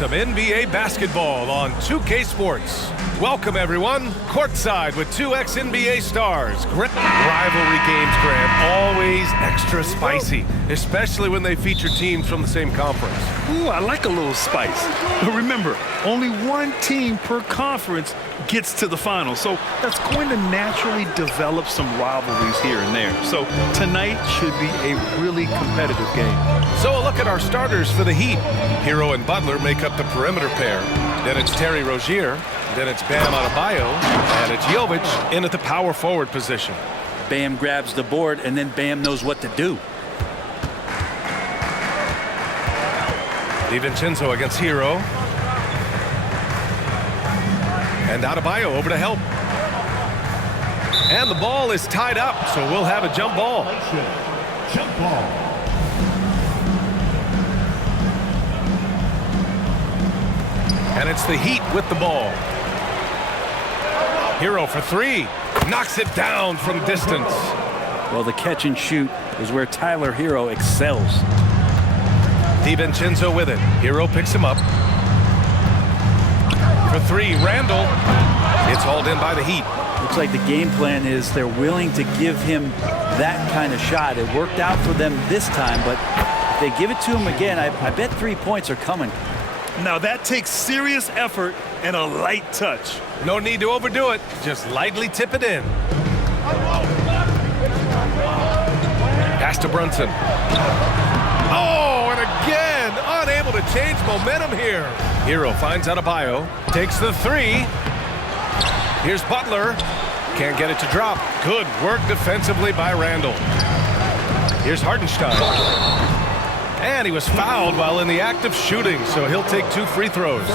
some NBA basketball on 2K Sports. Welcome, everyone. Courtside with two ex-NBA stars. Rivalry games, Grant, always extra spicy, especially when they feature teams from the same conference. Ooh, I like a little spice. But remember, only one team per conference gets to the finals, so that's going to naturally develop some rivalries here and there. So tonight should be a really competitive game. So a look at our starters for the Heat. Hero and Butler make up the perimeter pair. Then it's Terry Rozier. Then it's Bam Adebayo. And it's Jovic in at the power forward position. Bam grabs the board, and then Bam knows what to do. DiVincenzo against Hero. And Adebayo over to help. And the ball is tied up, so we'll have a jump ball. Jump ball. And it's the Heat with the ball. Hero for three. Knocks it down from distance. Well, the catch and shoot is where Tyler Hero excels. DiVincenzo with it. Hero picks him up. For three, Randall. It's hauled in by the Heat. Looks like the game plan is they're willing to give him that kind of shot. It worked out for them this time, but if they give it to him again, I bet 3 points are coming. Now that takes serious effort and a light touch. No need to overdo it. Just lightly tip it in. Pass to Brunson. Oh, and again, unable to change momentum here. Hero finds Adebayo, takes the three. Here's Butler. Can't get it to drop. Good work defensively by Randall. Here's Hartenstein. And he was fouled while in the act of shooting, so he'll take 2 free throws.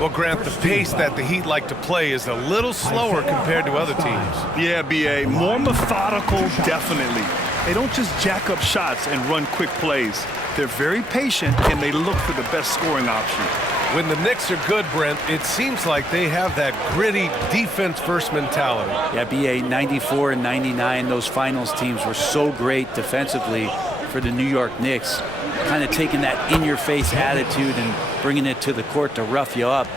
Well, Grant, the pace that the Heat like to play is a little slower compared to other teams. Yeah, B.A., more methodical, definitely. They don't just jack up shots and run quick plays. They're very patient, and they look for the best scoring option. When the Knicks are good, Brent, it seems like they have that gritty defense-first mentality. Yeah, B.A., 94 and 99, those finals teams were so great defensively for the New York Knicks, kind of taking that in-your-face attitude and bringing it to the court to rough you up.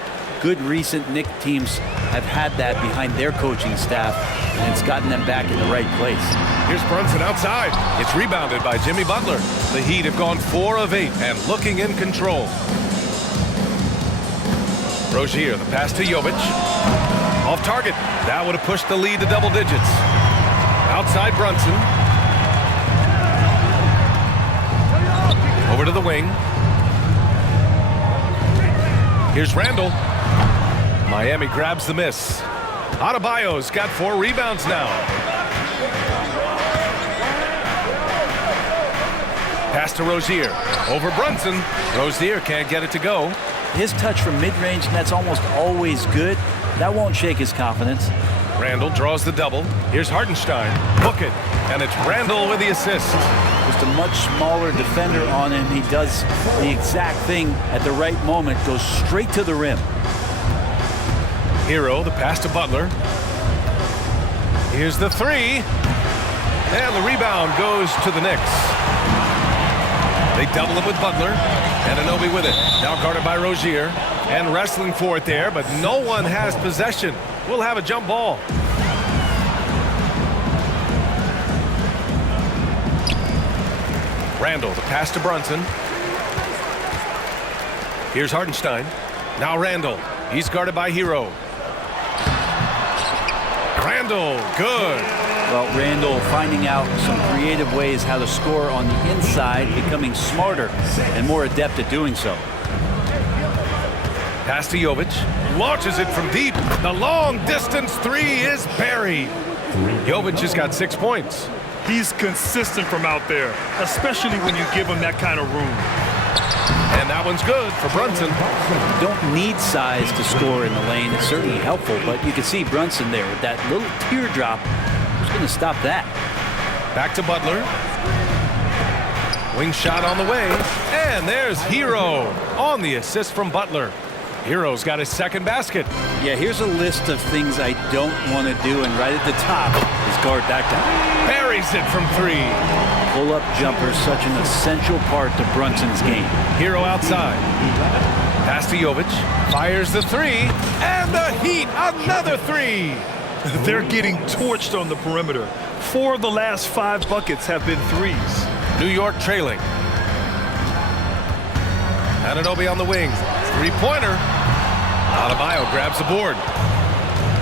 Good recent Knicks teams have had that behind their coaching staff, and it's gotten them back in the right place. Here's Brunson outside. It's rebounded by Jimmy Butler. The Heat have gone 4 of 8 and looking in control. Rozier, the pass to Jovic. Off target. That would have pushed the lead to double digits. Outside Brunson. Over to the wing. Here's Randall. Miami grabs the miss. Adebayo's got 4 rebounds now. Pass to Rozier. Over Brunson. Rozier can't get it to go. His touch from mid-range, that's almost always good. That won't shake his confidence. Randall draws the double. Here's Hartenstein. Book it. And it's Randall with the assist. Just a much smaller defender on him. He does the exact thing at the right moment. Goes straight to the rim. Hero, the pass to Butler. Here's the three. And the rebound goes to the Knicks. They double him with Butler. And Anunoby with it. Now guarded by Rozier. And wrestling for it there, but no one has possession. We'll have a jump ball. Randall, the pass to Brunson. Here's Hartenstein. Now Randall. He's guarded by Hero. Randall, good. Well, Randall finding out some creative ways how to score on the inside, becoming smarter and more adept at doing so. Pass to Jovic. Launches it from deep. The long distance three is buried. Jovic has got 6 points. He's consistent from out there, especially when you give him that kind of room. And that one's good for Brunson. You don't need size to score in the lane. It's certainly helpful, but you can see Brunson there with that little teardrop. Who's going to stop that? Back to Butler. Wing shot on the way. And there's Hero on the assist from Butler. Hero's got his second basket. Yeah, here's a list of things I don't want to do, and right at the top is guard that guy. Buries it from 3. pull-up jumper such an essential part to Brunson's game. Hero outside. Pass to Jovic. Fires the three. And the Heat, another three. They're getting torched on the perimeter. 4 of the last 5 buckets have been threes. New York trailing. Anunoby on the wing. Three-pointer. Adebayo grabs the board.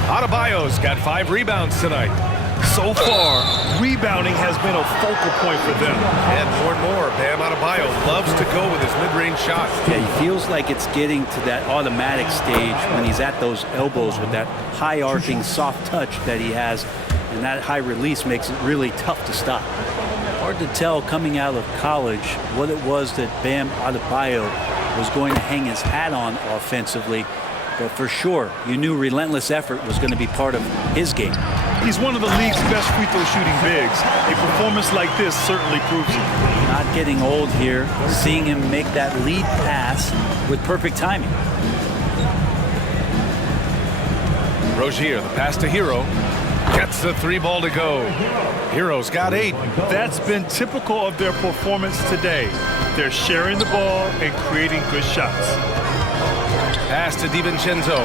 Adebayo's got 5 rebounds tonight. So far, rebounding has been a focal point for them. And more, Bam Adebayo loves to go with his mid-range shot. Yeah, he feels like it's getting to that automatic stage when he's at those elbows with that high-arcing soft touch that he has, and that high release makes it really tough to stop. Hard to tell coming out of college what it was that Bam Adebayo was going to hang his hat on offensively, but for sure, you knew relentless effort was going to be part of his game. He's one of the league's best free throw shooting bigs. A performance like this certainly proves it. Not getting old here, seeing him make that lead pass with perfect timing. Rozier, the pass to Hero. Gets the 3-ball to go. Hero's got 8. That's been typical of their performance today. They're sharing the ball and creating good shots. Pass to DiVincenzo.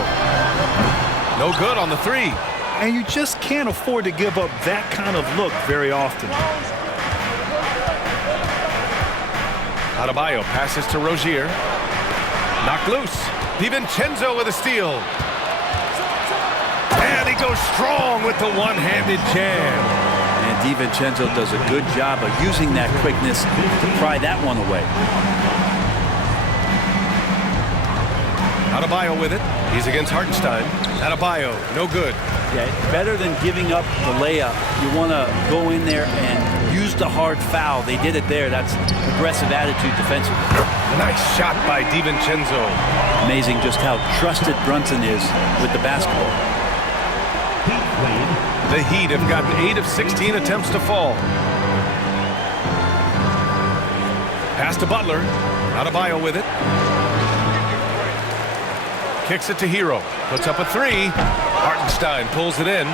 No good on the 3. And you just can't afford to give up that kind of look very often. Adebayo passes to Rozier. Knocked loose. DiVincenzo with a steal. And he goes strong with the one-handed jam. And DiVincenzo does a good job of using that quickness to pry that one away. Adebayo with it. He's against Hartenstein. Adebayo, no good. Yeah, better than giving up the layup. You want to go in there and use the hard foul. They did it there. That's aggressive attitude defensively. Nice shot by DiVincenzo. Amazing just how trusted Brunson is with the basketball. The Heat have gotten 8 of 16 attempts to fall. Pass to Butler. Adebayo with it. Kicks it to Hero. Puts up a 3. Hartenstein pulls it in.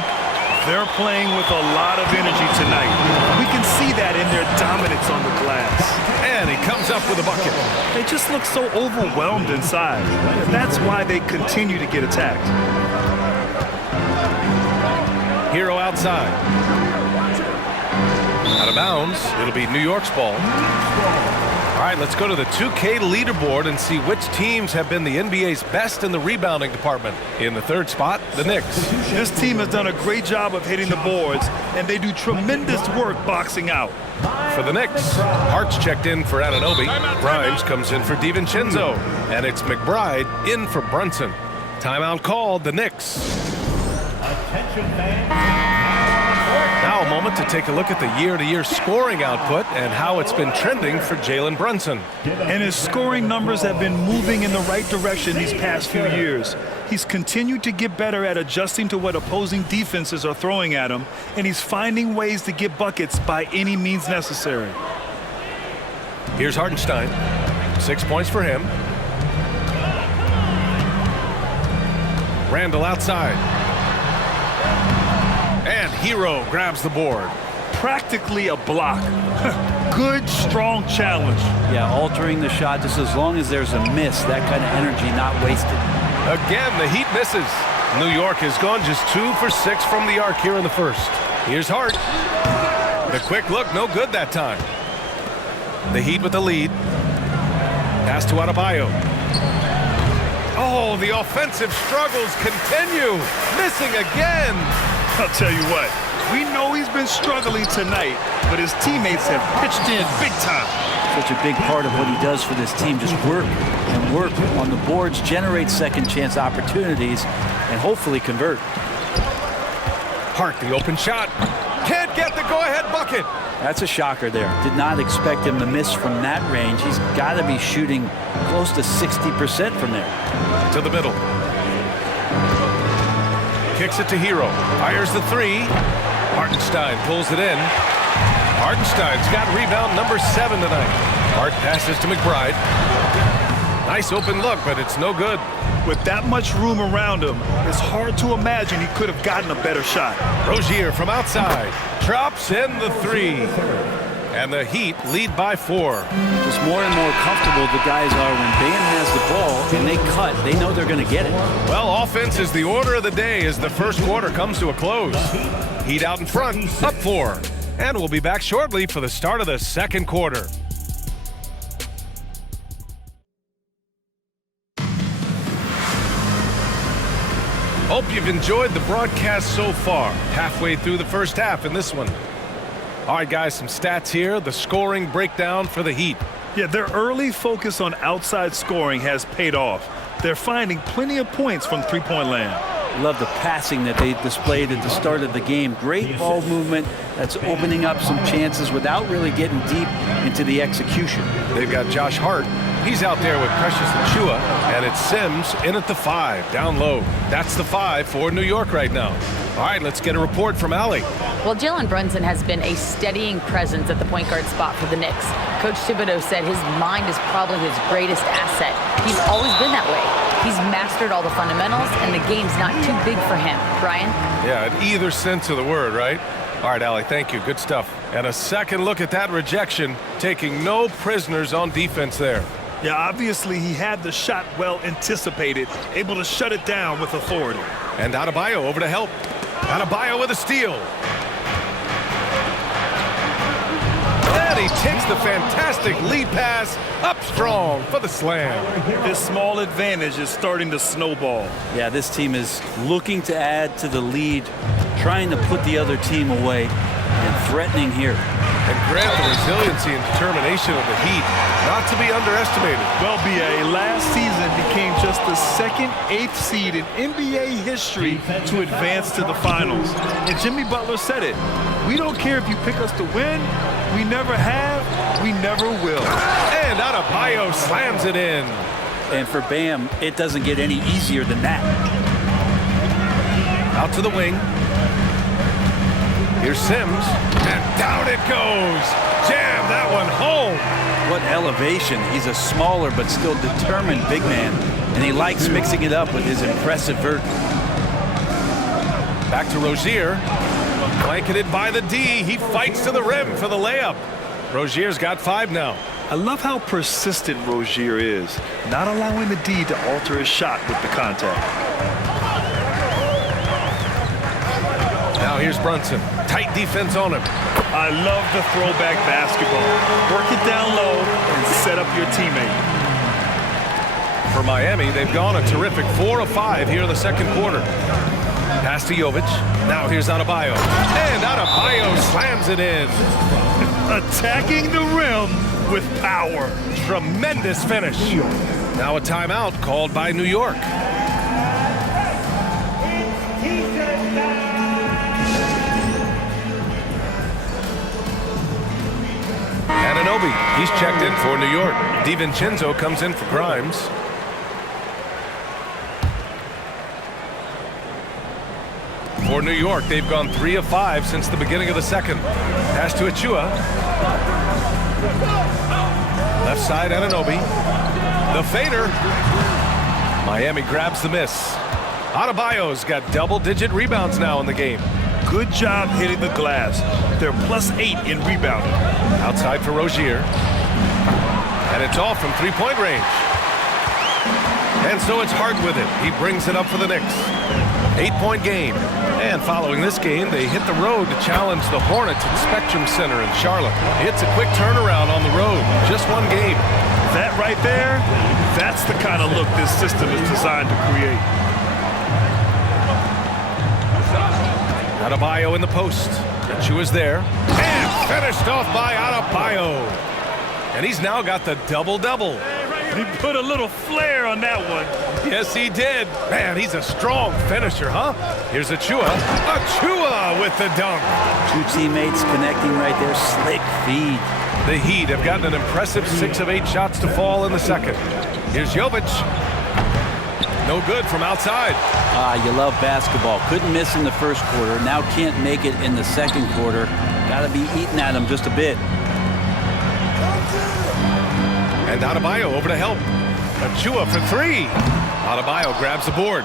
They're playing with a lot of energy tonight. We can see that in their dominance on the glass. And he comes up with a bucket. They just look so overwhelmed inside. That's why they continue to get attacked. Hero outside. Out of bounds. It'll be New York's ball. All right, let's go to the 2K leaderboard and see which teams have been the NBA's best in the rebounding department. In the 3rd spot, the Knicks. This team has done a great job of hitting the boards, and they do tremendous work boxing out. For the Knicks, Hart's checked in for Anunoby. Grimes comes in for DiVincenzo. And it's McBride in for Brunson. Timeout called, the Knicks. Attention fans. Now a moment to take a look at the year-to-year scoring output and how it's been trending for Jalen Brunson. And his scoring numbers have been moving in the right direction these past few years. He's continued to get better at adjusting to what opposing defenses are throwing at him, and he's finding ways to get buckets by any means necessary. Here's Hartenstein. 6 points for him. Randall outside. And Hero grabs the board. Practically a block. Good, strong challenge. Yeah, altering the shot just as long as there's a miss, that kind of energy not wasted. Again, the Heat misses. New York has gone just 2 for 6 from the arc here in the 1st. Here's Hart. The quick look, no good that time. The Heat with the lead. Pass to Adebayo. Oh, the offensive struggles continue. Missing again. I'll tell you what, we know he's been struggling tonight, but his teammates have pitched in big time. Such a big part of what he does for this team, just work and work on the boards, generate second chance opportunities, and hopefully convert. Hart, the open shot. Can't get the go-ahead bucket. That's a shocker there. Did not expect him to miss from that range. He's got to be shooting close to 60% from there. To the middle. Kicks it to Hero. Fires the 3. Hartenstein pulls it in. Hartenstein's got rebound number 7 tonight. Hart passes to McBride. Nice open look, but it's no good. With that much room around him, it's hard to imagine he could have gotten a better shot. Rozier from outside. Drops in the 3. And the Heat lead by 4. Just more and more comfortable the guys are when Bam has the ball and they cut. They know they're going to get it. Well, offense is the order of the day as the first quarter comes to a close. Heat out in front, up 4. And we'll be back shortly for the start of the second quarter. Hope you've enjoyed the broadcast so far. Halfway through the first half in this one. All right, guys, some stats here. The scoring breakdown for the Heat. Yeah, their early focus on outside scoring has paid off. They're finding plenty of points from three-point land. Love the passing that they displayed at the start of the game. Great ball movement that's opening up some chances without really getting deep into the execution. They've got Josh Hart. He's out there with Precious Achiuwa, and it's Sims in at the 5, down low. That's the 5 for New York right now. All right, let's get a report from Allie. Well, Jalen Brunson has been a steadying presence at the point guard spot for the Knicks. Coach Thibodeau said his mind is probably his greatest asset. He's always been that way. He's mastered all the fundamentals, and the game's not too big for him. Brian? Yeah, in either sense of the word, right? All right, Allie, thank you. Good stuff. And a second look at that rejection, taking no prisoners on defense there. Yeah, obviously he had the shot well anticipated, able to shut it down with authority. And Adebayo over to help. Adebayo with a steal. And he takes the fantastic lead pass up strong for the slam. This small advantage is starting to snowball. Yeah, this team is looking to add to the lead, trying to put the other team away, and threatening here. And grant the resiliency and determination of the Heat, not to be underestimated. Well, B.A., last season became just the second 8th seed in NBA history to advance to the finals. And Jimmy Butler said it. We don't care if you pick us to win. We never have. We never will. And Adebayo slams it in. And for Bam, it doesn't get any easier than that. Out to the wing. Here's Sims, and down it goes. Jam that one home. What elevation. He's a smaller but still determined big man, and he likes mixing it up with his impressive vert. Back to Rozier. Blanketed by the D. He fights to the rim for the layup. Rozier's got 5 now. I love how persistent Rozier is, not allowing the D to alter his shot with the contact. Now here's Brunson. Tight defense on him. I love the throwback basketball. Work it down low and set up your teammate. For Miami, they've gone a terrific 4 of 5 here in the second quarter. Pass to Jovic. Now here's Adebayo. And Adebayo slams it in. Attacking the rim with power. Tremendous finish. Now a timeout called by New York. Anunoby, he's checked in for New York. DiVincenzo comes in for Grimes. For New York, they've gone 3 of 5 since the beginning of the second. Pass to Achiuwa. Left side, Anunoby. The fader. Miami grabs the miss. Adebayo's got double-digit rebounds now in the game. Good job hitting the glass. They're +8 in rebounding. Outside for Rozier. And it's off from three-point range. And so it's Hart with it. He brings it up for the Knicks. 8-point game. And following this game, they hit the road to challenge the Hornets at Spectrum Center in Charlotte. It's a quick turnaround on the road. Just one game. That right there, that's the kind of look this system is designed to create. Adebayo in the post. Achiuwa's there. And finished off by Adebayo. And he's now got the double-double. He put a little flair on that one. Yes, he did. Man, he's a strong finisher, huh? Here's Achiuwa. Achiuwa with the dunk. 2 teammates connecting right there. Slick feed. The Heat have gotten an impressive 6 of 8 shots to fall in the second. Here's Jovic. No good from outside. You love basketball. Couldn't miss in the first quarter. Now can't make it in the second quarter. Got to be eating at him just a bit. And Adebayo over to help. Achiuwa for 3. Adebayo grabs the board.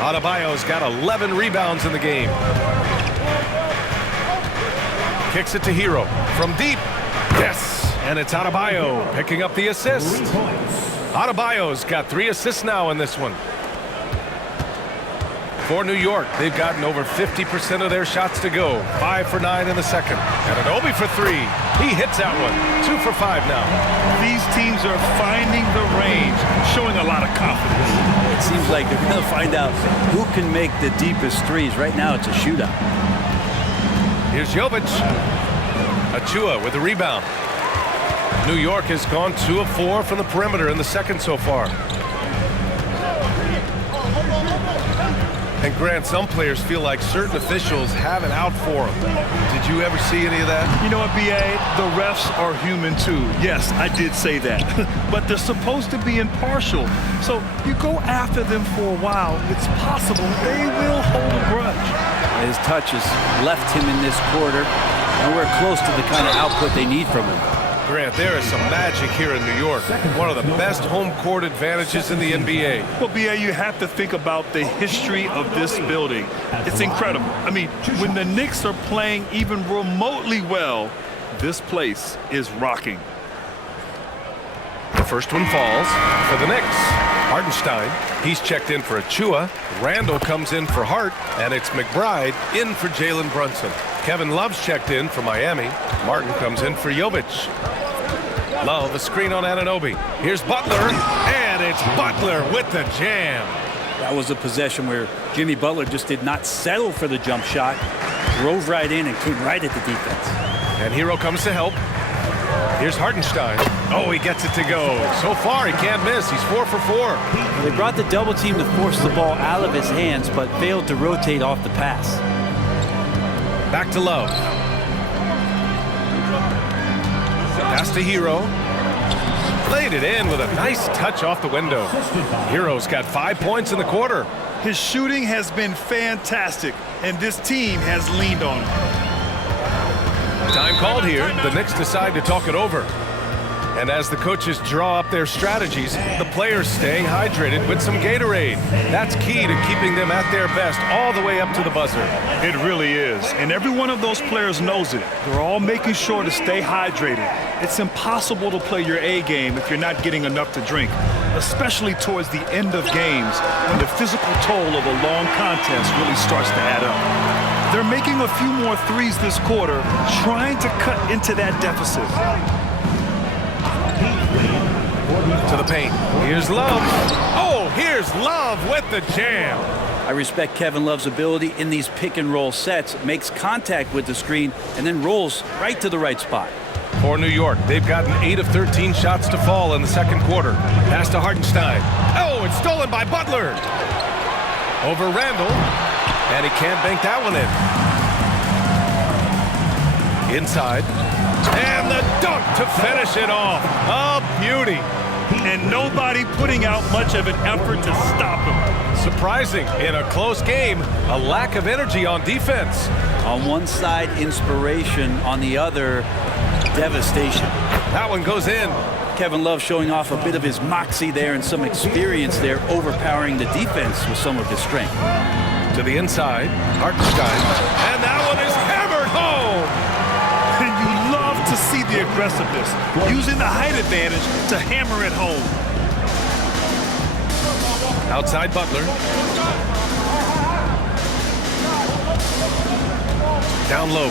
Adebayo's got 11 rebounds in the game. Kicks it to Hero. From deep. Yes. And it's Adebayo picking up the assist. 3 points. Adebayo's got 3 assists now in this one. For New York, they've gotten over 50% of their shots to go. 5 for 9 in the second. And Anunoby for 3. He hits that one. 2 for 5 now. These teams are finding the range, showing a lot of confidence. It seems like they're going to find out who can make the deepest threes. Right now, it's a shootout. Here's Jovic. Achua with the rebound. New York has gone 2 of 4 from the perimeter in the second so far. And Grant, some players feel like certain officials have it out for them. Did you ever see any of that? You know what, B.A.? The refs are human too. Yes, I did say that. But they're supposed to be impartial. So you go after them for a while, it's possible they will hold a grudge. His touch has left him in this quarter, and we're close to the kind of output they need from him. Grant, there is some magic here in New York. One of the best home court advantages in the NBA. Well, B.A., you have to think about the history of this building. It's incredible. I mean, when the Knicks are playing even remotely well, this place is rocking. The first one falls for the Knicks. Hartenstein, he's checked in for Achua. Randall comes in for Hart, and it's McBride in for Jalen Brunson. Kevin Love's checked in for Miami. Martin comes in for Jovic. Love, a screen on Anunoby. Here's Butler, and it's Butler with the jam. That was a possession where Jimmy Butler just did not settle for the jump shot, drove right in and came right at the defense. And Hero comes to help. Here's Hartenstein. Oh, he gets it to go. So far, he can't miss. He's 4 for 4. They brought the double team to force the ball out of his hands, but failed to rotate off the pass. Back to Love. Pass to Hero. Laid it in with a nice touch off the window. Hero's got 5 points in the quarter. His shooting has been fantastic, and this team has leaned on him. Time called here. The Knicks decide to talk it over. And as the coaches draw up their strategies, the players staying hydrated with some Gatorade. That's key to keeping them at their best all the way up to the buzzer. It really is. And every one of those players knows it. They're all making sure to stay hydrated. It's impossible to play your A game if you're not getting enough to drink, especially towards the end of games when the physical toll of a long contest really starts to add up. They're making a few more threes this quarter, trying to cut into that deficit. To the paint. Here's Love. Oh, here's Love with the jam. I respect Kevin Love's ability in these pick and roll sets, makes contact with the screen, and then rolls right to the right spot. For New York, they've gotten 8 of 13 shots to fall in the second quarter. Pass to Hartenstein. Oh, it's stolen by Butler. Over Randall. And he can't bank that one in. Inside. And the dunk to finish it off. A beauty. And nobody putting out much of an effort to stop him. Surprising in a close game, a lack of energy on defense. On one side, inspiration. On the other, devastation. That one goes in. Kevin Love showing off a bit of his moxie there and some experience there, overpowering the defense with some of his strength. To the inside, Hartenstein. And that one is hammered home. And you love to see the aggressiveness, using the height advantage to hammer it home. Outside Butler. Down low.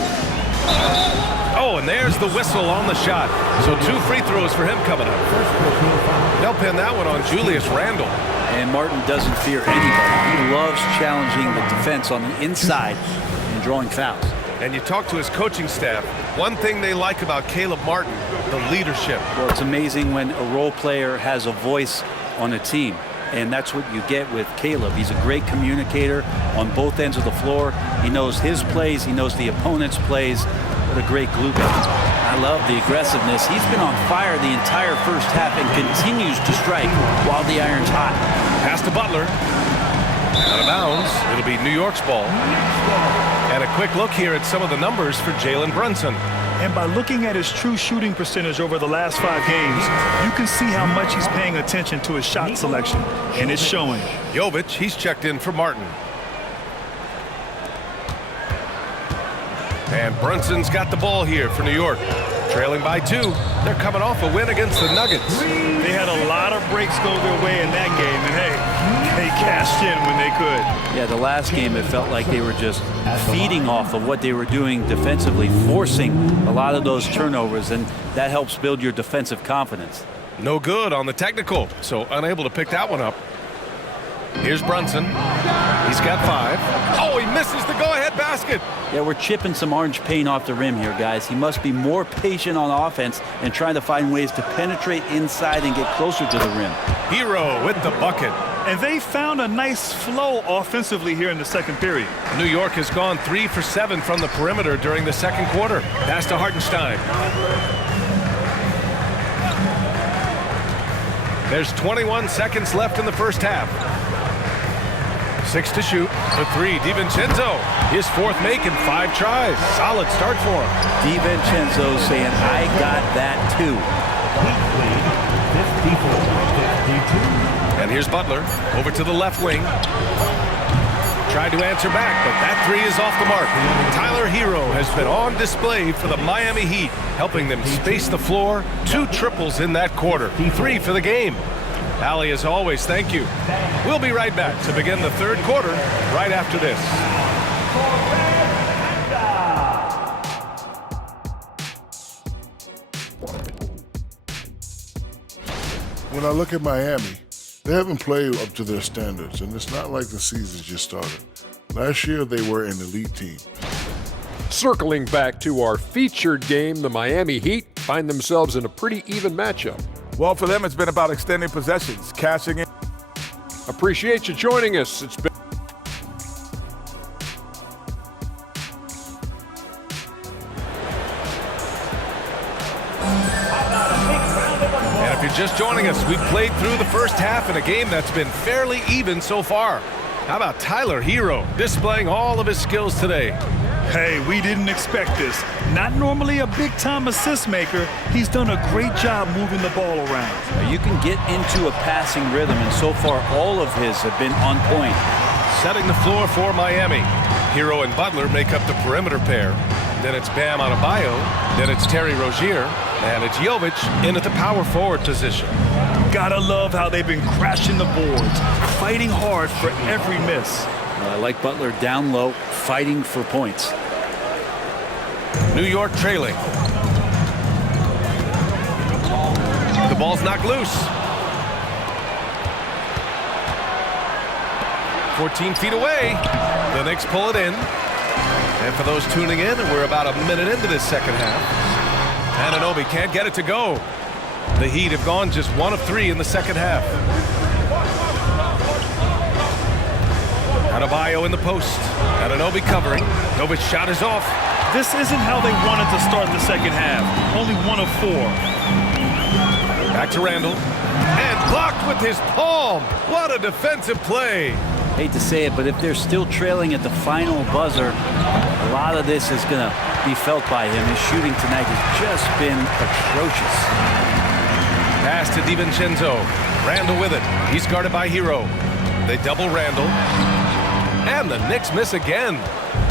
Oh, and there's the whistle on the shot. So 2 free throws for him coming up. They'll pin that one on Julius Randle. And Martin doesn't fear anybody. He loves challenging the defense on the inside and drawing fouls. And you talk to his coaching staff, one thing they like about Caleb Martin, the leadership. Well, it's amazing when a role player has a voice on a team. And that's what you get with Caleb. He's a great communicator on both ends of the floor. He knows his plays. He knows the opponent's plays. What a great glue guy. I love the aggressiveness. He's been on fire the entire first half and continues to strike while the iron's hot. Pass to Butler. Out of bounds. It'll be New York's ball. And a quick look here at some of the numbers for Jalen Brunson. And by looking at his true shooting percentage over the last 5 games, you can see how much he's paying attention to his shot selection, and it's showing. Jovic, he's checked in for Martin. And Brunson's got the ball here for New York. Trailing by 2. They're coming off a win against the Nuggets. They had a lot of breaks go their way in that game, and hey, they cashed in when they could. Yeah, the last game it felt like they were just feeding off of what they were doing defensively, forcing a lot of those turnovers, and that helps build your defensive confidence. No good on the technical, so unable to pick that one up. Here's Brunson. He's got 5. Oh, he misses the go-ahead basket. Yeah, we're chipping some orange paint off the rim here, guys. He must be more patient on offense and trying to find ways to penetrate inside and get closer to the rim. Hero with the bucket. And they found a nice flow offensively here in the second period. New York has gone 3 for 7 from the perimeter during the second quarter. Pass to Hartenstein. There's 21 seconds left in the first half. 6 to shoot. The 3, DiVincenzo. His 4th make in 5 tries. Solid start for him. DiVincenzo saying, I got that too. Heat lead 54-52. And here's Butler over to the left wing. Tried to answer back, but that 3 is off the mark. Tyler Hero has been on display for the Miami Heat, helping them space the floor. 2 triples in that quarter. 3 for the game. Allie, as always, thank you. We'll be right back to begin the third quarter right after this. When I look at Miami, they haven't played up to their standards, and it's not like the season just started. Last year, they were an elite team. Circling back to our featured game, the Miami Heat find themselves in a pretty even matchup. Well, for them, it's been about extending possessions, cashing in. Appreciate you joining us. It's been And if you're just joining us, we've played through the first half in a game that's been fairly even so far. How about Tyler Hero displaying all of his skills today? Hey, we didn't expect this. Not normally a big-time assist maker, he's done a great job moving the ball around. You can get into a passing rhythm, and so far all of his have been on point. Setting the floor for Miami. Hero and Butler make up the perimeter pair. Then it's Bam Adebayo. Then it's Terry Rozier. And it's Jovic in at the power forward position. Gotta love how they've been crashing the boards, fighting hard for every miss. I like Butler down low, fighting for points. New York trailing. The ball's knocked loose. 14 feet away. The Knicks pull it in. And for those tuning in, we're about a minute into this second half. Anunoby can't get it to go. The Heat have gone just 1 of 3 in the second half. Adebayo in the post. Anunoby covering. Novic's shot is off. This isn't how they wanted to start the second half. Only 1 of 4. Back to Randall. And blocked with his palm. What a defensive play. Hate to say it, but if they're still trailing at the final buzzer, a lot of this is going to be felt by him. His shooting tonight has just been atrocious. Pass to DiVincenzo. Randall with it. He's guarded by Hero. They double Randall. And the Knicks miss again.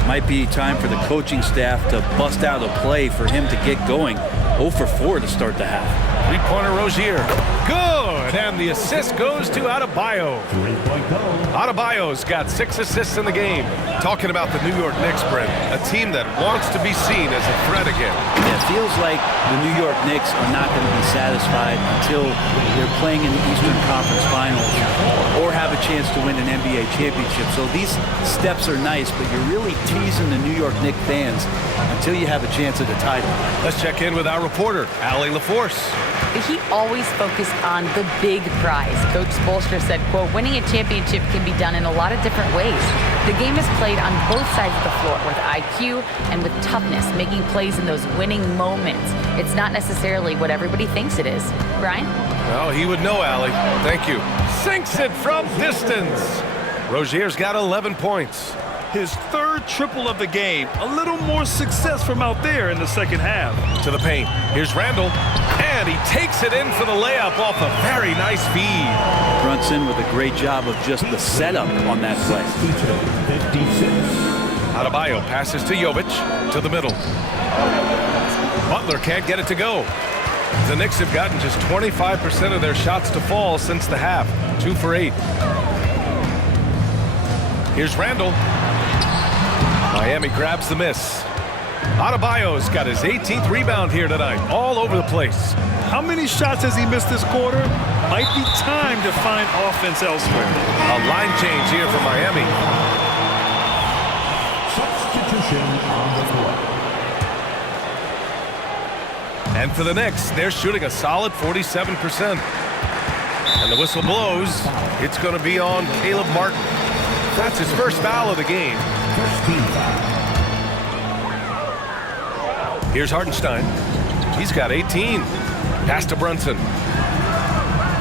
Might be time for the coaching staff to bust out a play for him to get going. 0 for 4 to start the half. Three-pointer Rozier. Good. And the assist goes to Adebayo. Three-point goal. Adebayo's got 6 assists in the game. Talking about the New York Knicks, Brent, a team that wants to be seen as a threat again. Yeah, it feels like the New York Knicks are not going to be satisfied until they're playing in the Eastern Conference Finals or have a chance to win an NBA championship. So these steps are nice, but you're really teasing the New York Knicks fans until you have a chance at the title. Let's check in with our reporter, Allie LaForce. The Heat always focus on the big prize. Coach Spoelstra said, quote, winning a championship can be done in a lot of different ways. The game is played on both sides of the floor with IQ and with toughness, making plays in those winning moments. It's not necessarily what everybody thinks it is. Brian? Well, he would know, Allie. Thank you. Sinks it from distance. Rozier's got 11 points. His 3rd triple of the game. A little more success from out there in the second half. To the paint. Here's Randall. And he takes it in for the layup off a very nice feed. Brunson with a great job of just the setup on that play. 56. Adebayo passes to Jovic to the middle. Butler can't get it to go. The Knicks have gotten just 25% of their shots to fall since the half. 2 for 8. Here's Randall. Miami grabs the miss. Adebayo's got his 18th rebound here tonight. All over the place. How many shots has he missed this quarter? Might be time to find offense elsewhere. A line change here for Miami. Substitution on the court. And for the Knicks, they're shooting a solid 47%. And the whistle blows. It's going to be on Caleb Martin. That's his first foul of the game. First team foul. Here's Hartenstein. He's got 18. Pass to Brunson.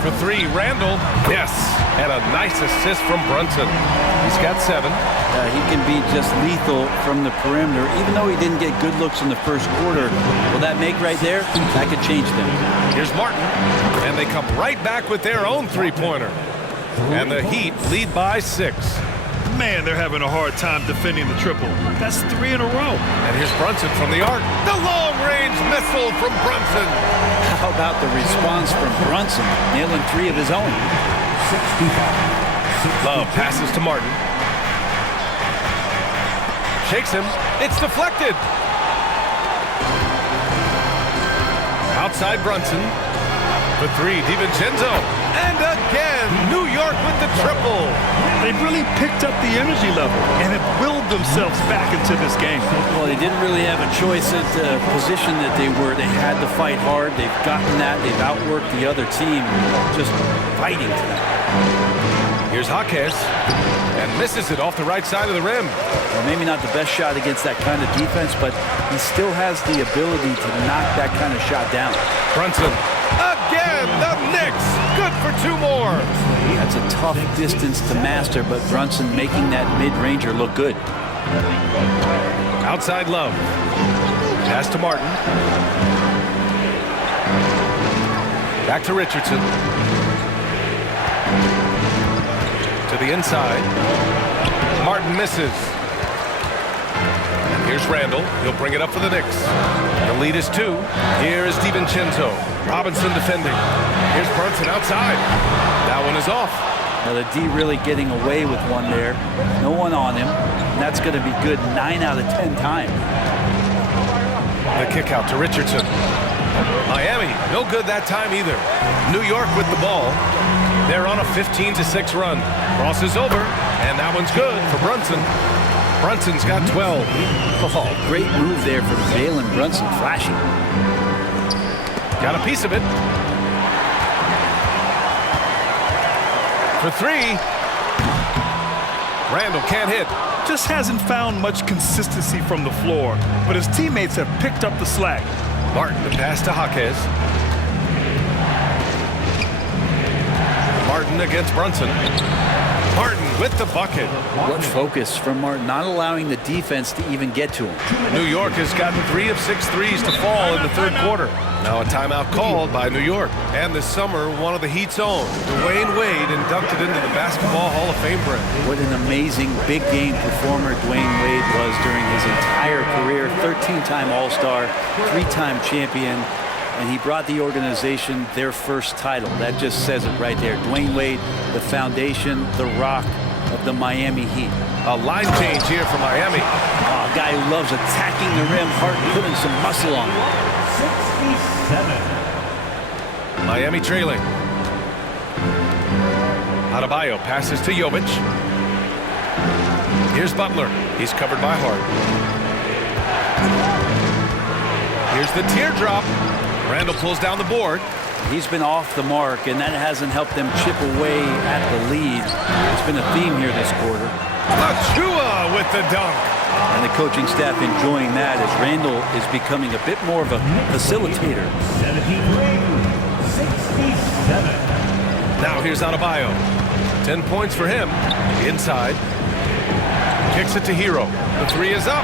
For 3, Randall. Yes, and a nice assist from Brunson. He's got 7. He can be just lethal from the perimeter, even though he didn't get good looks in the first quarter. Will that make right there? That could change them. Here's Martin, and they come right back with their own three-pointer. And the Heat lead by 6. Man, they're having a hard time defending the triple. That's 3 in a row. And here's Brunson from the arc. The long-range missile from Brunson. How about the response from Brunson, nailing 3 of his own? 65. Love passes to Martin. Shakes him. It's deflected. Outside Brunson. For 3, DiVincenzo. And again, New York with the triple. They've really picked up the energy level and have willed themselves back into this game. Well, they didn't really have a choice at the position that they were. They had to fight hard. They've gotten that. They've outworked the other team, just fighting tonight. Here's Jaquez, and misses it off the right side of the rim. Well, maybe not the best shot against that kind of defense, but he still has the ability to knock that kind of shot down. Brunson, again, the Knicks, good for 2 more. That's a tough distance to master, but Brunson making that mid-ranger look good. Outside Love. Pass to Martin. Back to Richardson. To the inside. Martin misses. And here's Randall. He'll bring it up for the Knicks. The lead is 2. Here is DiVincenzo. Robinson defending. Here's Brunson outside. That one is off. Now the D really getting away with one there. No one on him. And that's going to be good 9 out of 10 times. The kick out to Richardson. Miami, no good that time either. New York with the ball. They're on a 15-6 run. Crosses over, and that one's good for Brunson. Brunson's got 12. Oh, great move there from Jalen Brunson, flashing. Got a piece of it. For 3. Randall can't hit. Just hasn't found much consistency from the floor, but his teammates have picked up the slack. Martin to pass to Jaquez. Martin against Brunson. Martin with the bucket. What focus from Martin, not allowing the defense to even get to him. New York has gotten 3 of 6 threes to fall in the third quarter. Now a timeout called by New York. And this summer, one of the Heat's own, Dwayne Wade, inducted into the Basketball Hall of Fame break. What an amazing big game performer Dwayne Wade was during his entire career. 13-time All-Star, 3-time champion. And he brought the organization their first title. That just says it right there. Dwayne Wade, the foundation, the rock of the Miami Heat. A line change here for Miami. A guy who loves attacking the rim, Harden putting some muscle on it. 67. Miami trailing. Adebayo passes to Jovic. Here's Butler. He's covered by Hart. Here's the teardrop. Randall pulls down the board. He's been off the mark, and that hasn't helped them chip away at the lead. It's been a theme here this quarter. Achua with the dunk. And the coaching staff enjoying that as Randall is becoming a bit more of a facilitator. 73-67. Now here's Adebayo. 10 points for him. Inside. Kicks it to Hero. The 3 is up.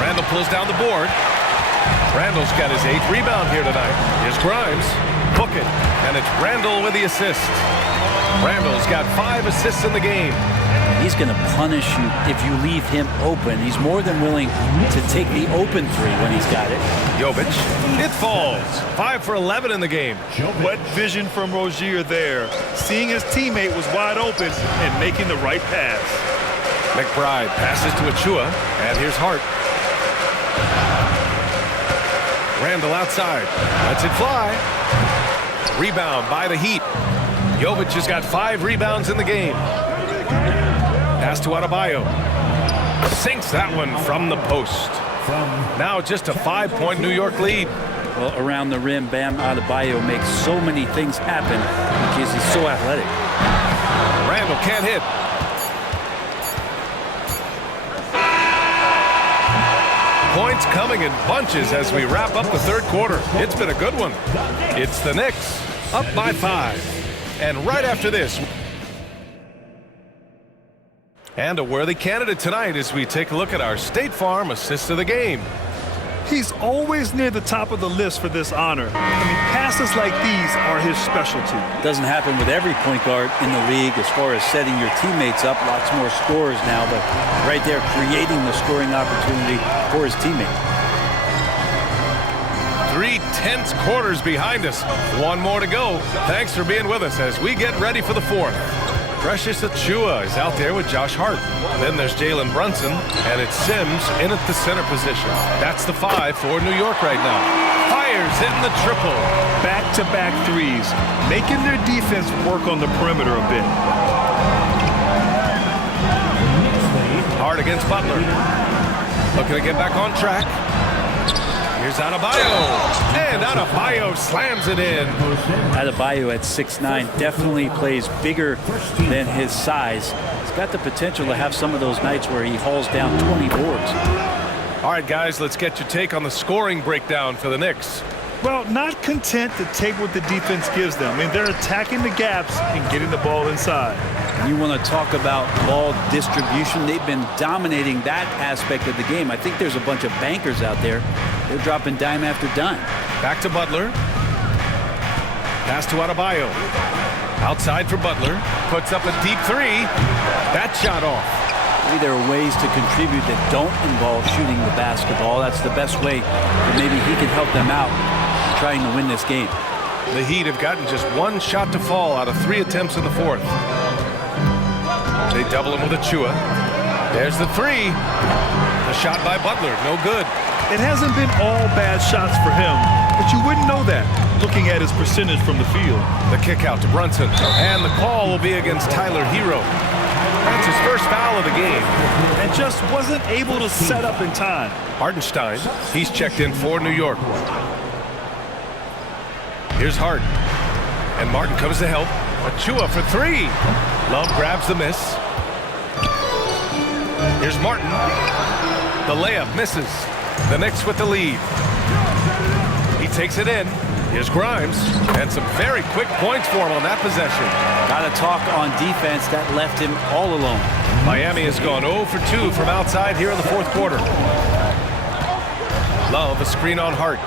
Randall pulls down the board. Randall's got his 8th rebound here tonight. Here's Grimes. Book it. And it's Randall with the assist. Randall's got 5 assists in the game. He's going to punish you if you leave him open. He's more than willing to take the open three when he's got it. Jovic, it falls. 5 for 11 in the game. What vision from Rozier there, seeing his teammate was wide open and making the right pass. McBride passes to Achua, and here's Hart. Randall outside, lets it fly. Rebound by the Heat. Jovic has got 5 rebounds in the game. Pass to Adebayo. Sinks that one from the post. Now just a 5-point New York lead. Well, around the rim, Bam Adebayo makes so many things happen because he's so athletic. Randall can't hit. Points coming in bunches as we wrap up the third quarter. It's been a good one. It's the Knicks up by 5. And right after this, and a worthy candidate tonight as we take a look at our State Farm assist of the game. He's always near the top of the list for this honor. I mean, passes like these are his specialty. Doesn't happen with every point guard in the league as far as setting your teammates up. Lots more scorers now, but right there creating the scoring opportunity for his teammates. 3 tense quarters behind us. 1 more to go. Thanks for being with us as we get ready for the 4th. Precious Achua is out there with Josh Hart. Then there's Jalen Brunson, and it's Sims in at the center position. That's the 5 for New York right now. Fires hitting the triple. Back-to-back threes, making their defense work on the perimeter a bit. Hart against Butler. Looking to get back on track. Here's Adebayo, and Adebayo slams it in. Adebayo at 6'9" definitely plays bigger than his size. He's got the potential to have some of those nights where he hauls down 20 boards. All right, guys, let's get your take on the scoring breakdown for the Knicks. Well, not content to take what the defense gives them. I mean, they're attacking the gaps and getting the ball inside. You want to talk about ball distribution. They've been dominating that aspect of the game. I think there's a bunch of bankers out there. They're dropping dime after dime. Back to Butler. Pass to Adebayo. Outside for Butler. Puts up a deep 3. That shot off. Maybe there are ways to contribute that don't involve shooting the basketball. That's the best way that maybe he can help them out trying to win this game. The Heat have gotten just 1 shot to fall out of 3 attempts in the 4th. They double him with Achua. There's the 3. The shot by Butler, no good. It hasn't been all bad shots for him, but you wouldn't know that looking at his percentage from the field. The kick out to Brunson, and the call will be against Tyler Hero. That's his first foul of the game. And just wasn't able to set up in time. Hartenstein, he's checked in for New York. Here's Hart. And Martin comes to help. Achua for 3. Love grabs the miss. Here's Martin. The layup misses. The Knicks with the lead. He takes it in. Here's Grimes. And some very quick points for him on that possession. Got to talk on defense. That left him all alone. Miami has gone 0 for 2 from outside here in the 4th quarter. Love, a screen on Hart.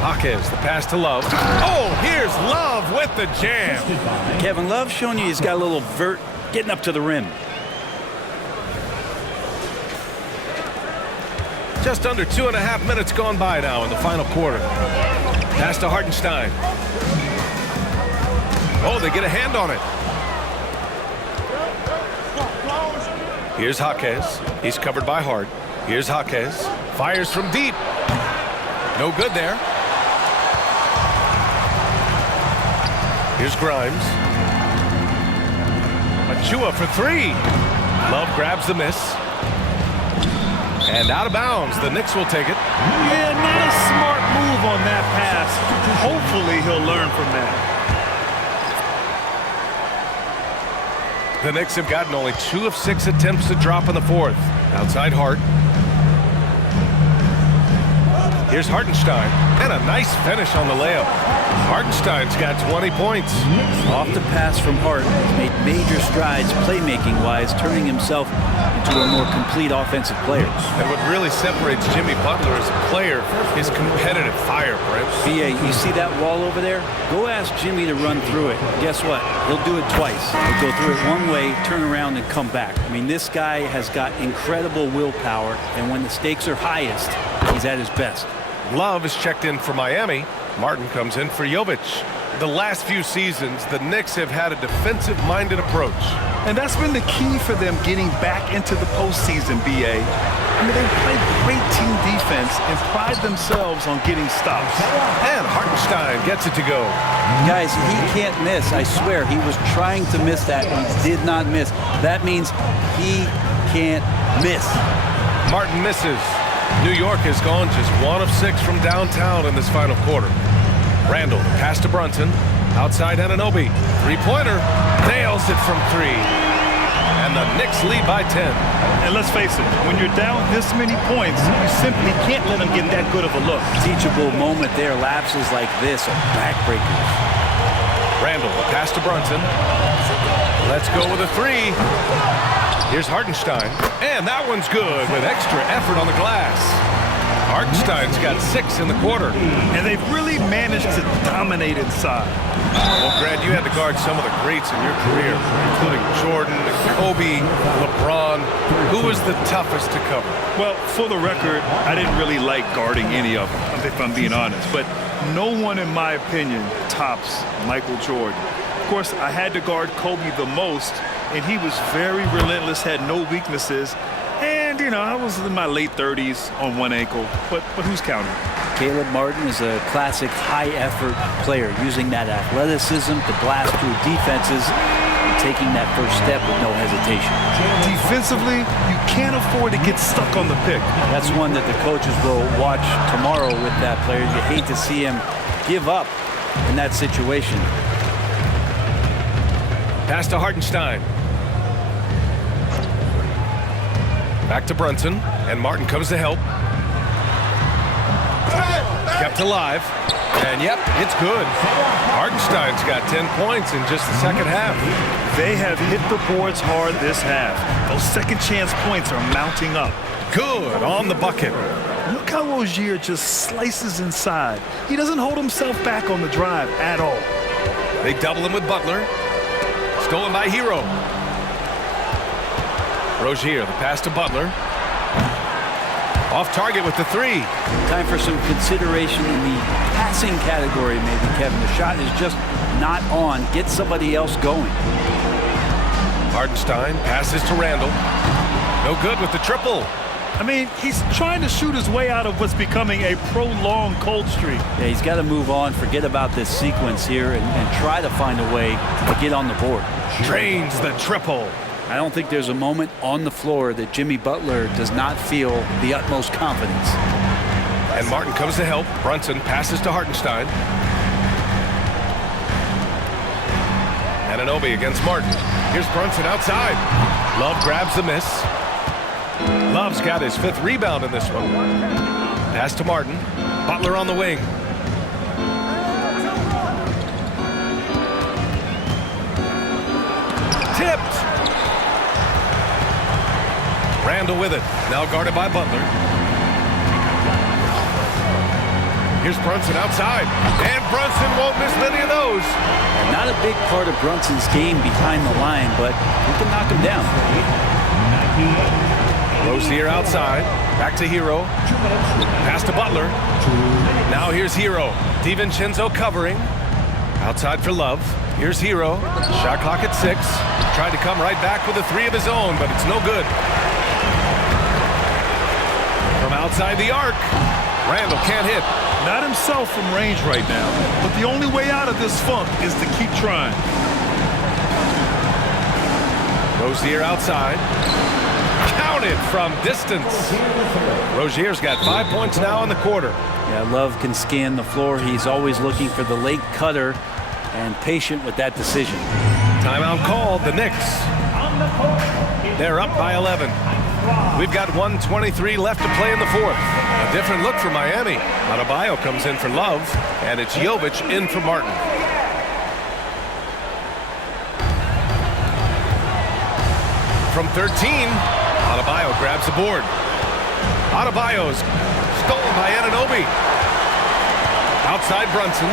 Jaquez, the pass to Love. Oh, here's Love with the jam. Kevin Love showing you he's got a little vert getting up to the rim. Just under 2.5 minutes gone by now in the final quarter. Pass to Hartenstein. Oh, they get a hand on it. Here's Jaquez. He's covered by Hart. Here's Jaquez. Fires from deep. No good there. Here's Grimes. Achua for 3. Love grabs the miss. And out of bounds. The Knicks will take it. Yeah, not a smart move on that pass. Hopefully he'll learn from that. The Knicks have gotten only 2 of 6 attempts to drop in the 4th. Outside Hart. Here's Hartenstein. And a nice finish on the layup. Hartenstein's got 20 points. Off the pass from Hart, he's made major strides playmaking-wise, turning himself into a more complete offensive player. And what really separates Jimmy Butler as a player is competitive fire, Brent. BA, you see that wall over there? Go ask Jimmy to run through it. Guess what? He'll do it twice. He'll go through it one way, turn around, and come back. I mean, this guy has got incredible willpower, and when the stakes are highest, he's at his best. Love is checked in for Miami. Martin comes in for Jovic. The last few seasons, the Knicks have had a defensive-minded approach. And that's been the key for them getting back into the postseason, BA. I mean, they play great team defense and pride themselves on getting stops. And Hartenstein gets it to go. Guys, he can't miss. I swear, he was trying to miss that. He did not miss. That means he can't miss. Martin misses. New York has gone just 1 of 6 from downtown in this final quarter. Randall, pass to Brunson. Outside Anunoby. Three-pointer. Nails it from 3. And the Knicks lead by 10. And let's face it, when you're down this many points, you simply can't let them get that good of a look. Teachable moment there. Lapses like this are backbreakers. Randall, pass to Brunson. Let's go with a 3. Here's Hartenstein. And that one's good with extra effort on the glass. Hartenstein's got 6 in the quarter. And they've really managed to dominate inside. Well, Grant, you had to guard some of the greats in your career, including Jordan, Kobe, LeBron. Who was the toughest to cover? Well, for the record, I didn't really like guarding any of them, if I'm being honest. But no one, in my opinion, tops Michael Jordan. Of course, I had to guard Kobe the most, and he was very relentless, had no weaknesses. And, you know, I was in my late 30s on one ankle, but who's counting? Caleb Martin is a classic high-effort player, using that athleticism to blast through defenses and taking that first step with no hesitation. Defensively, you can't afford to get stuck on the pick. That's one that the coaches will watch tomorrow with that player. You hate to see him give up in that situation. Pass to Hartenstein. Back to Brunson, and Martin comes to help. Kept alive, and yep, it's good. Hartenstein's got 10 points in just the second half. They have hit the boards hard this half. Those second chance points are mounting up. Good on the bucket. Look how Rozier just slices inside. He doesn't hold himself back on the drive at all. They double him with Butler. Stolen by Hero. Rozier, the pass to Butler. Off target with the 3. Time for some consideration in the passing category, maybe, Kevin. The shot is just not on. Get somebody else going. Hartenstein passes to Randall. No good with the triple. I mean, he's trying to shoot his way out of what's becoming a prolonged cold streak. Yeah, he's got to move on, forget about this sequence here, and try to find a way to get on the board. Drains the triple. I don't think there's a moment on the floor that Jimmy Butler does not feel the utmost confidence. And Martin comes to help. Brunson passes to Hartenstein. Anunoby against Martin. Here's Brunson outside. Love grabs the miss. Love's got his 5th rebound in this one. Pass to Martin. Butler on the wing. Tipped. Randall with it. Now guarded by Butler. Here's Brunson outside. And Brunson won't miss many of those. Not a big part of Brunson's game behind the line, but he can knock him down. Rozier outside. Back to Hero. Pass to Butler. Now here's Hero. DiVincenzo covering. Outside for Love. Here's Hero. Shot clock at 6. Tried to come right back with a 3 of his own, but it's no good. From outside the arc. Randall can't hit. Not himself from range right now, but the only way out of this funk is to keep trying. Rozier outside. Counted from distance. Rozier's got 5 points now in the quarter. Yeah, Love can scan the floor. He's always looking for the late cutter and patient with that decision. Timeout called. The Knicks. They're up by 11. We've got 1:23 left to play in the fourth. A different look for Miami. Adebayo comes in for Love, and it's Jovic in for Martin. From 13, Adebayo grabs the board. Adebayo's stolen by Anunoby. Outside Brunson.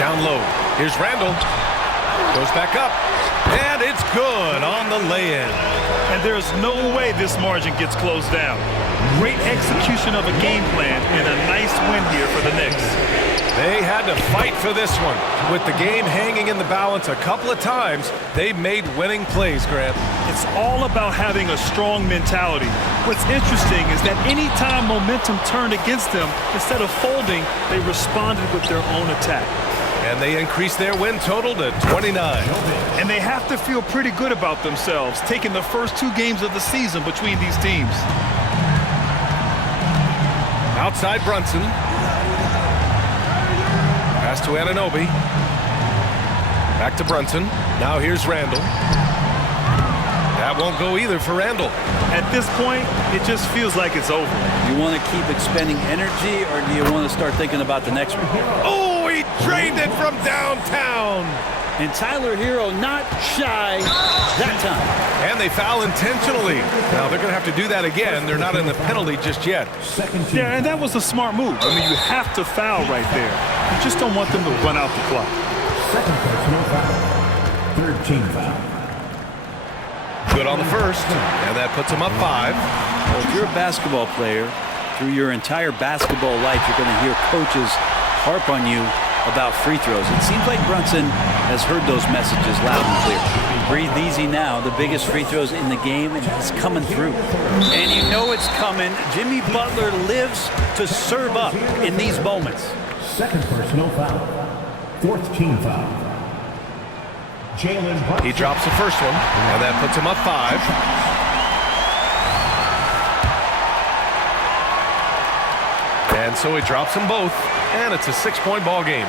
Down low. Here's Randall. Goes back up. And it's good on the lay-in. And there's no way this margin gets closed down. Great execution of a game plan and a nice win here for the Knicks. They had to fight for this one. With the game hanging in the balance a couple of times, they made winning plays, Grant. It's all about having a strong mentality. What's interesting is that anytime momentum turned against them, instead of folding, they responded with their own attack. And they increased their win total to 29. And they have to feel pretty good about themselves, taking the first 2 games of the season between these teams. Outside Brunson. Pass to Anunoby. Back to Brunson. Now here's Randall. That won't go either for Randall. At this point, it just feels like it's over. You want to keep expending energy, or do you want to start thinking about the next one? Oh, he drained it from downtown. And Tyler Hero not shy that time. And they foul intentionally. Now they're going to have to do that again. They're not in the penalty just yet. Yeah, and that was a smart move. I mean, you have to foul right there. You just don't want them to run out the clock. Second personal foul. Third team foul. Good on the first, and that puts them up 5. Well, if you're a basketball player, through your entire basketball life, you're going to hear coaches harp on you about free throws. It seems like Brunson has heard those messages loud and clear. Breathe easy now. The biggest free throws in the game, and it's coming through. And you know it's coming. Jimmy Butler lives to serve up in these moments. Second personal foul. Fourth team foul. Jalen Brunson. He drops the first one, and that puts him up 5. And so he drops them both, and it's a 6-point ball game.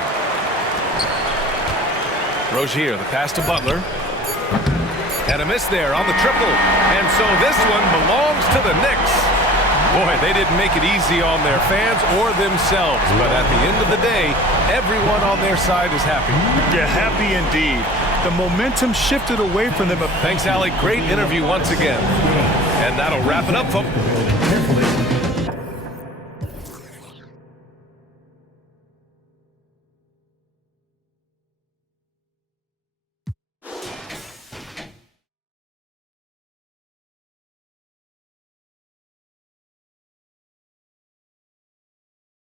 Rozier, the pass to Butler. And a miss there on the triple. And so this one belongs to the Knicks. Boy, they didn't make it easy on their fans or themselves. But at the end of the day, everyone on their side is happy. Yeah, happy indeed. The momentum shifted away from them. Thanks, Alec. Great interview once again. And that'll wrap it up, folks.